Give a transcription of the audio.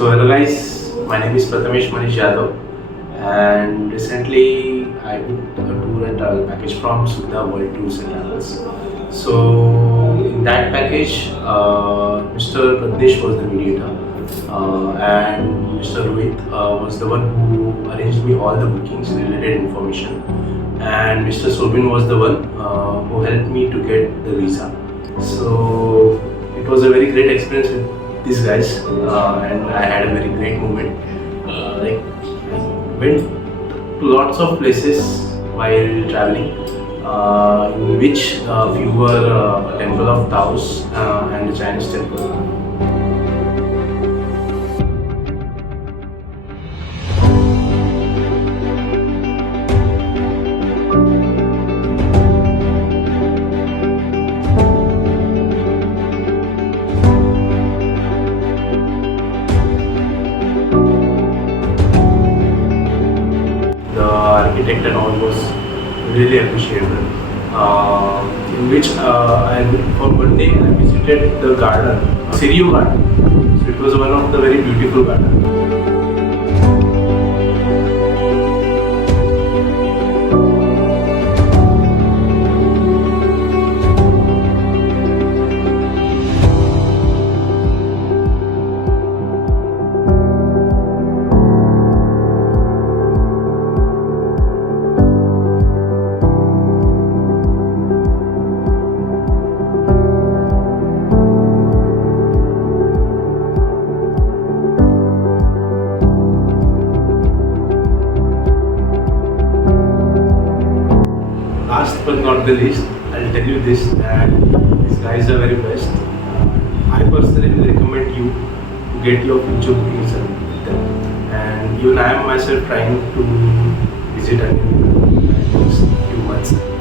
So hello guys, my name is Prathamesh Manish Yadav, and recently I booked a tour and travel package from Sukhada World-an Indian. So in that package, Mr. Prathamesh was the mediator, and Mr. Rohit was the one who arranged me all the bookings related information, and Mr. Sobin was the one who helped me to get the visa. So it was a very great experience with these guys, and I had a very great moment. Like I went to lots of places while traveling, in which few were Temple of Taos and the Chinese temple. The architect and all was really appreciable. In which for one day I visited the garden, Sirio Garden. So it was one of the very beautiful gardens. Last but not the least, I'll tell you this, that these guys are very best. I personally will recommend you to get your future bookings with them. And even I am myself trying to visit in the next few months.